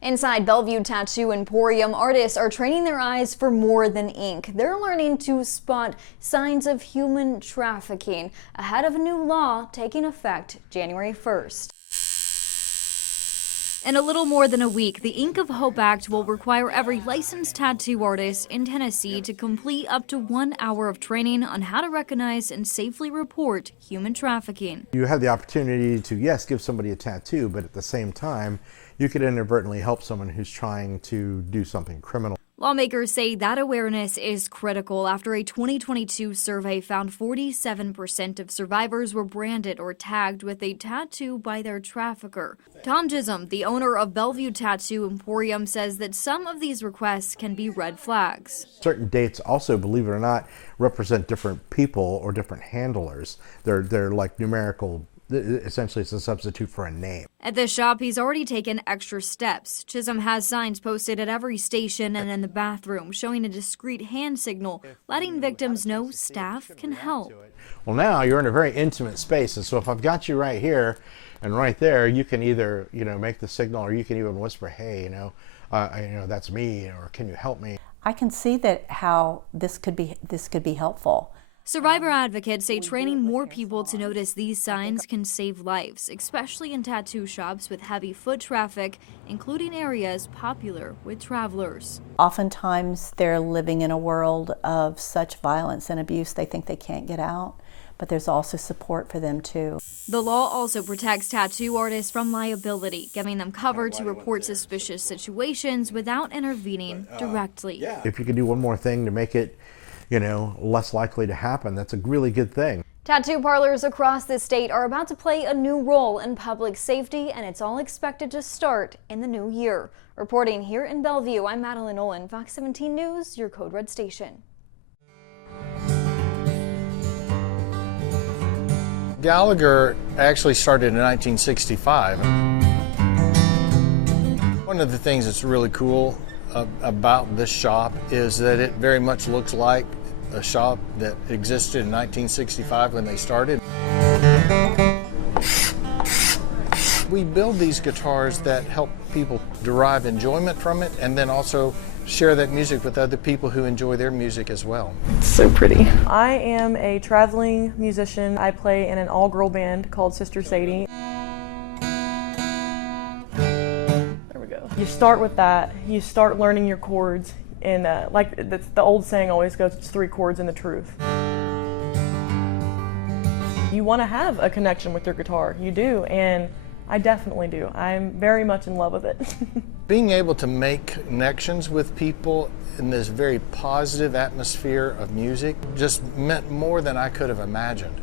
Inside Bellevue Tattoo Emporium, artists are training their eyes for more than ink. They're learning to spot signs of human trafficking ahead of a new law taking effect January 1st. In a little more than a week, the Ink of Hope Act will require every licensed tattoo artist in Tennessee to complete up to 1 hour of training on how to recognize and safely report human trafficking. You have the opportunity to, yes, give somebody a tattoo, but at the same time, you could inadvertently help someone who's trying to do something criminal. Lawmakers say that awareness is critical after a 2022 survey found 47% of survivors were branded or tagged with a tattoo by their trafficker. Tom Gism, the owner of Bellevue Tattoo Emporium, says that some of these requests can be red flags. Certain dates also, believe it or not, represent different people or different handlers. They're like numerical. Essentially, it's a substitute for a name. At this shop, he's already taken extra steps. Chisholm has signs posted at every station and in the bathroom showing a discreet hand signal, letting victims know staff can help. Well, now you're in a very intimate space, and so if I've got you right here and right there, you can either, make the signal, or you can even whisper, "Hey, that's me," or "Can you help me?" I can see that how this could be helpful. Survivor advocates say training more people to notice these signs can save lives, especially in tattoo shops with heavy foot traffic, including areas popular with travelers. Oftentimes they're living in a world of such violence and abuse they think they can't get out, but there's also support for them too. The law also protects tattoo artists from liability, giving them cover to report suspicious situations without intervening directly. If you could do one more thing to make it less likely to happen, that's a really good thing. Tattoo parlors across the state are about to play a new role in public safety, and it's all expected to start in the new year. Reporting here in Bellevue, I'm Madeline Olin, Fox 17 News, your Code Red station. Gallagher actually started in 1965. One of the things that's really cool about this shop is that it very much looks like a shop that existed in 1965 when they started. We build these guitars that help people derive enjoyment from it, and then also share that music with other people who enjoy their music as well. It's so pretty. I am a traveling musician. I play in an all-girl band called Sister Sadie. You start with that, you start learning your chords, and the old saying always goes, it's 3 chords and the truth. You want to have a connection with your guitar, you do, and I definitely do. I'm very much in love with it. Being able to make connections with people in this very positive atmosphere of music just meant more than I could have imagined.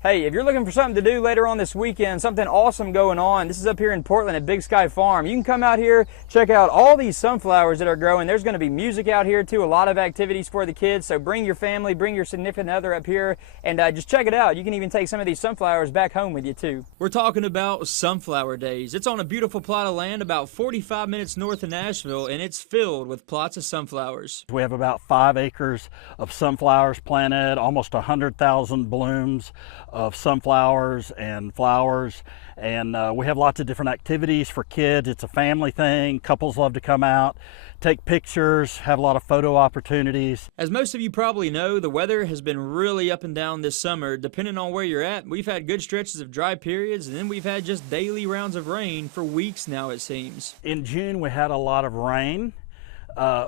Hey, if you're looking for something to do later on this weekend, something awesome going on, this is up here in Portland at Big Sky Farm. You can come out here, check out all these sunflowers that are growing. There's going to be music out here too, a lot of activities for the kids. So bring your family, bring your significant other up here, and just check it out. You can even take some of these sunflowers back home with you too. We're talking about Sunflower Days. It's on a beautiful plot of land about 45 minutes north of Nashville, and it's filled with plots of sunflowers. We have about 5 acres of sunflowers planted, almost 100,000 blooms of sunflowers and flowers, and we have lots of different activities for kids. It's a family thing. Couples love to come out, take pictures, have a lot of photo opportunities. As most of you probably know, the weather has been really up and down this summer. Depending on where you're at, we've had good stretches of dry periods, and then we've had just daily rounds of rain for weeks now, it seems. In June we had a lot of rain,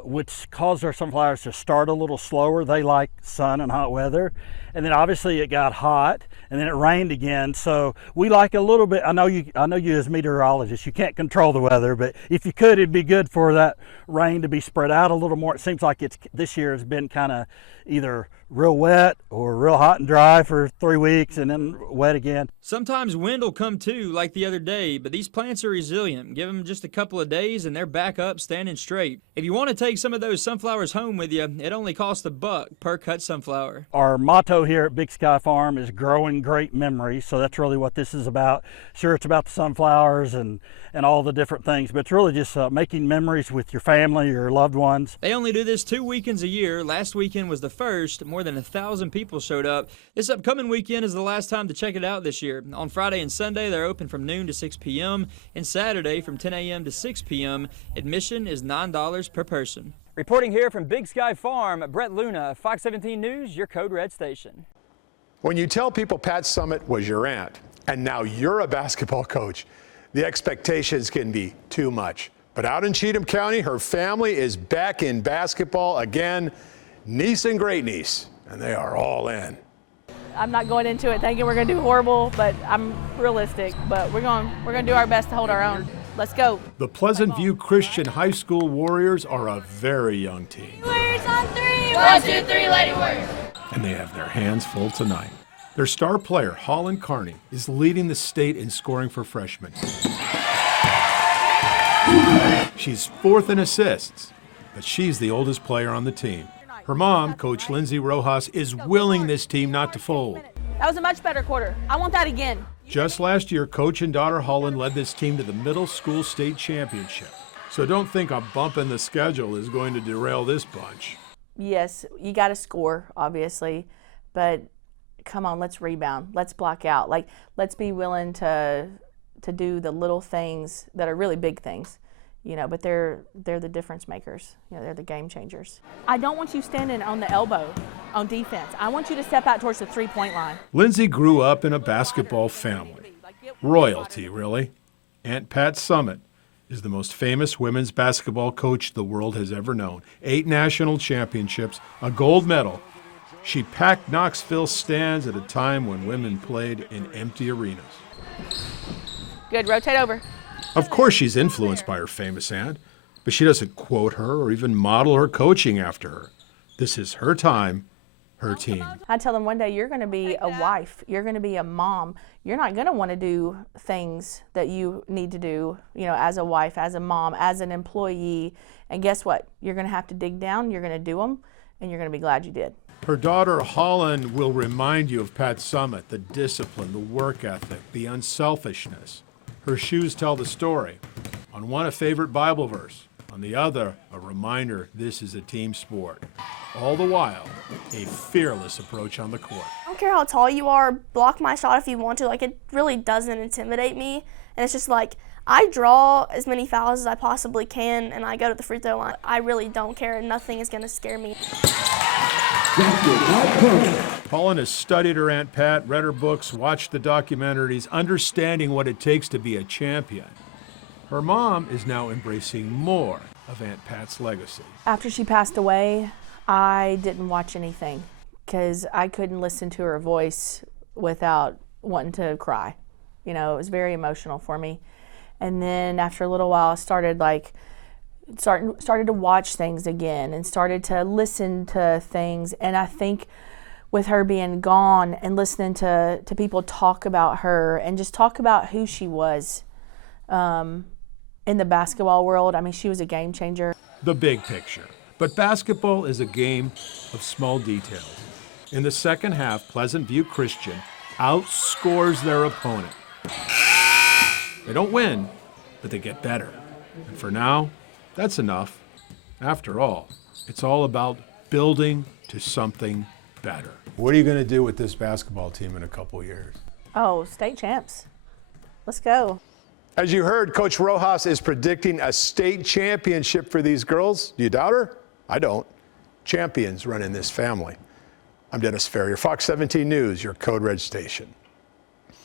which caused our sunflowers to start a little slower. They like sun and hot weather. And then obviously it got hot, and then it rained again. So we like a little bit. I know you as meteorologists, you can't control the weather, but if you could, it'd be good for that rain to be spread out a little more. It seems like this year has been kind of either real wet or real hot and dry for 3 weeks and then wet again. Sometimes wind will come too, like the other day, but these plants are resilient. Give them just a couple of days and they're back up standing straight. If you want to take some of those sunflowers home with you, it only costs $1 per cut sunflower. Our motto motto here at Big Sky Farm is growing great memories. So that's really what this is about. Sure, it's about the sunflowers and all the different things, but it's really just making memories with your family, your loved ones. They only do this 2 weekends a year. Last weekend was the first. More than 1,000 people showed up. This upcoming weekend is the last time to check it out this year. On Friday and Sunday, they're open from noon to 6 p.m. and Saturday from 10 a.m. to 6 p.m. Admission is $9 per person. Reporting here from Big Sky Farm, Brett Luna, Fox 17 News, your Code Red station. When you tell people Pat Summitt was your aunt, and now you're a basketball coach, the expectations can be too much. But out in Cheatham County, her family is back in basketball again, niece and great niece, and they are all in. I'm not going into it thinking we're going to do horrible, but I'm realistic. But we're going to do our best to hold our own. Let's go. The Pleasant View Christian High School Warriors are a very young team. Warriors on three. 1, 2, 3, Lady Warriors. And they have their hands full tonight. Their star player, Holland Carney, is leading the state in scoring for freshmen. She's fourth in assists, but she's the oldest player on the team. Her mom, Coach Lindsay Rojas, is willing this team not to fold. That was a much better quarter. I want that again. Just last year, Coach and daughter Holland led this team to the middle school state championship. So don't think a bump in the schedule is going to derail this bunch. Yes, you got to score, obviously, but come on, let's rebound. Let's block out. Like, let's be willing to do the little things that are really big things, you know, but they're the difference makers. You know, they're the game changers. I don't want you standing on the elbow on defense. I want you to step out towards the three-point line. Lindsay grew up in a basketball family. Royalty, really. Aunt Pat Summitt is the most famous women's basketball coach the world has ever known. 8 national championships, a gold medal. She packed Knoxville stands at a time when women played in empty arenas. Good, rotate over. Of course she's influenced by her famous aunt, but she doesn't quote her or even model her coaching after her. This is her time, her team. I tell them one day, you're going to be a wife, you're going to be a mom. You're not going to want to do things that you need to do, you know, as a wife, as a mom, as an employee. And guess what? You're going to have to dig down, you're going to do them, and you're going to be glad you did. Her daughter Holland will remind you of Pat Summitt, the discipline, the work ethic, the unselfishness. Her shoes tell the story. On one, a favorite Bible verse. On the other, a reminder this is a team sport. All the while, a fearless approach on the court. I don't care how tall you are, block my shot if you want to. Like, it really doesn't intimidate me. And it's just like, I draw as many fouls as I possibly can, and I go to the free throw line. I really don't care, and nothing is going to scare me. Holland has studied her Aunt Pat, read her books, watched the documentaries, understanding what it takes to be a champion. Her mom is now embracing more of Aunt Pat's legacy. After she passed away, I didn't watch anything because I couldn't listen to her voice without wanting to cry. You know, it was very emotional for me. And then after a little while, I started to watch things again and started to listen to things. And I think with her being gone and listening to people talk about her and just talk about who she was in the basketball world, I mean, she was a game changer. The big picture. But basketball is a game of small details. In the second half, Pleasant View Christian outscores their opponent. They don't win, but they get better. And for now, that's enough. After all, it's all about building to something better. What are you going to do with this basketball team in a couple years? Oh, state champs. Let's go. As you heard, Coach Rojas is predicting a state championship for these girls. Do you doubt her? I don't. Champions run in this family. I'm Dennis Ferrier, Fox 17 News, your Code Red station.